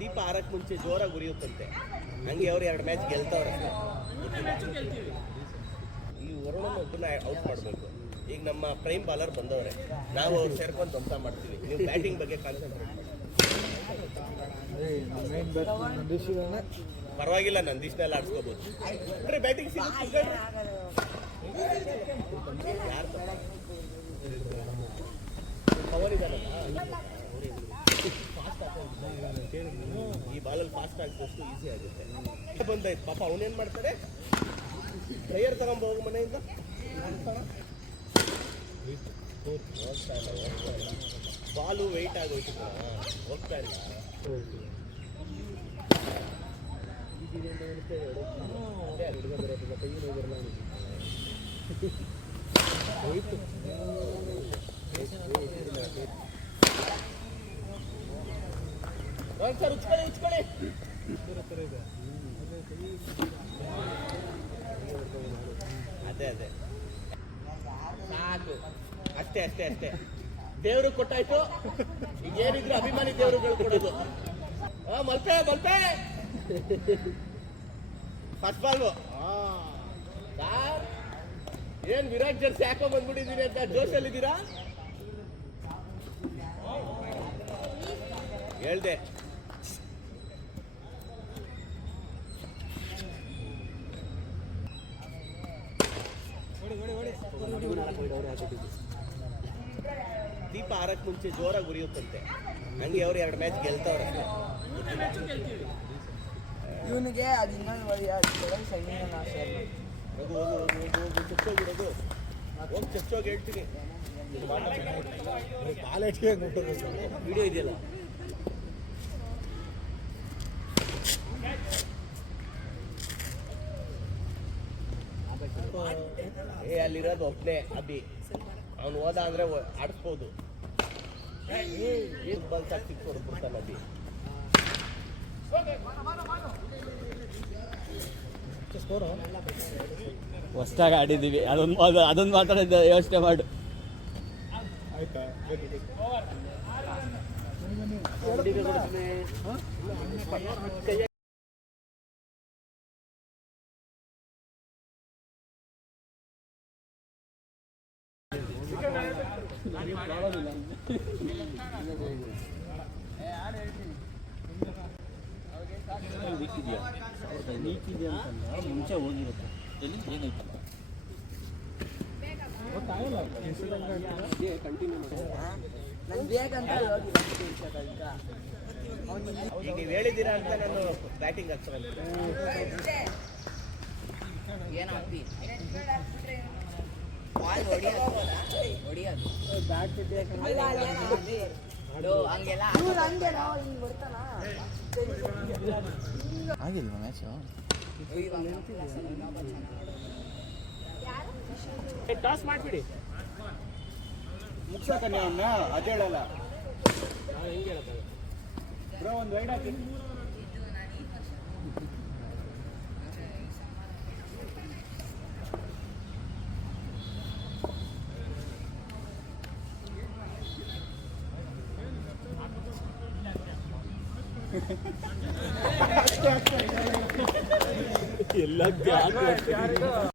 ದೀಪ ಆರಕ್ಕೆ ಮುಂಚೆ ಜೋರಾಗಿ ಉರಿಯುತ್ತಂತೆ. ಹಂಗೆ ಅವ್ರು 2 ಮ್ಯಾಚ್ ಗೆಲ್ತವ್ರೆ. ಈ ವರುಣನ ಒಬ್ಬನ ಔಟ್ ಮಾಡಬೇಕು. ಈಗ ನಮ್ಮ ಪ್ರೈಮ್ ಬಾಲರ್ ಬಂದವ್ರೆ, ನಾವು ಅವ್ರು ಸೇರ್ಕೊಂಡು ಧ್ವಂಸ ಮಾಡ್ತೀವಿ. ನೀವು ಬ್ಯಾಟಿಂಗ್ ಬಗ್ಗೆ ಕಾನ್ಸಂಟ್ರೇಟ್ ಮಾಡಿ. ಪರವಾಗಿಲ್ಲ, ನಂದೀಶ್ನೆಲ್ಲ ಆಡ್ಸ್ಕೋಬೋದು. ಬ್ಯಾಟಿಂಗ್ ಸಿಗುತ್ತೆ. ಈ ಬಾಲಲ್ಲಿ ಫಾಸ್ಟ್ ಆಗಿದಷ್ಟು ಈಸಿ ಆಗುತ್ತೆ. ಬಂದಾಯ್ತು ಪಾಪ, ಅವನೇನ್ ಮಾಡ್ತಾರೆ, ಪ್ಲೇಯರ್ ತಗೊಂಡ್ ಹೋಗು ಮನೆಯಿಂದ. ಬಾಲು ವೆಯ್ಟ್ ಆಗೋಯ್ತು, ಹೋಗ್ತಾ ಇಲ್ಲ. ಸರ್ ಉಚ್ಕೊಳ್ಳಿ. ಅದೇ ಸಾಕು, ಅಷ್ಟೇ. ದೇವ್ರು ಕೊಟ್ಟಾಯ್ತು. ಈಗ ಏನಿದ್ರು ಅಭಿಮಾನಿ ದೇವರುಗಳು ಕೊಡೋದು. ಮಲ್ಪೆ ಫಸ್ಟ್ ಬಾಲ್ವು. ಸರ್ ಏನ್ ವಿರಾಟ್ ಜರ್ಸಿ ಹಾಕೋ ಬಂದ್ಬಿಟ್ಟಿದ್ದೀರಿ ಅಂತ ಜೋಶಲ್ಲಿದ್ದೀರಾ? ಹೇಳ್ದೆ. ದೀಪ ಆರಕ್ಕೆ ಮುಂಚೆ ಜೋರಾಗಿ ಉರಿಯುತ್ತಂತೆ. ಹಂಗೆ ಅವ್ರು 2 ಮ್ಯಾಚ್ ಗೆಲ್ತವ್ರೆ. ಇವನಿಗೆ ಅದು ಇನ್ನೊಂದು ಚಚ್ಚೋಗಿರೋದು ಹೋಗಿ ಚಚ್ಚೋಗಿ ಹೇಳ್ತೀನಿ. ವಿಡಿಯೋ ಇದೆಯಲ್ಲ. ಅಲ್ಲಿರೋದು ಒಬ್ಬನೇ ಅಭಿ. ಅವ್ನು ಹೋದ ಅಂದ್ರೆ ಆಡಿಸ್ಬೋದು. ಬಾಲ್ ಸಾಕು ಸಿಕ್ಸ್ ಹೊಡ್ಬಿಡ್ತಾನೆ ಅಭಿ. ಹೊಸ್ದಾಗಿ ಆಡಿದ್ದೀವಿ, ಅದೊಂದು ಮಾತಾಡಿದ್ದೆ, ಯೋಚನೆ ಮಾಡು. ಮುಂಚೆ ಹೋಗಿರುತ್ತೆ. ಈಗ ನೀವು ಹೇಳಿದ್ದೀರಾ ಅಂತ ನಾನು ಬ್ಯಾಟಿಂಗ್ ಹಾಕ್ತಾರೆ. ಆಗಿಲ್ವಾ ಮ್ಯಾಚ್? ಟಾಸ್ ಮಾಡ್ಬಿಡಿ, ಮುಗ್ಸಕನ್ನೇ ಅವನ್ನ. ಅದೇ ಹೇಳಲ್ಲ ಹೆಂಗೆ ಹೇಳಕ್ಕಾಗ ಬ್ರೋ. ಒಂದು ವೈಡ್ ಹಾಕಿ. ಎಲ್ಲ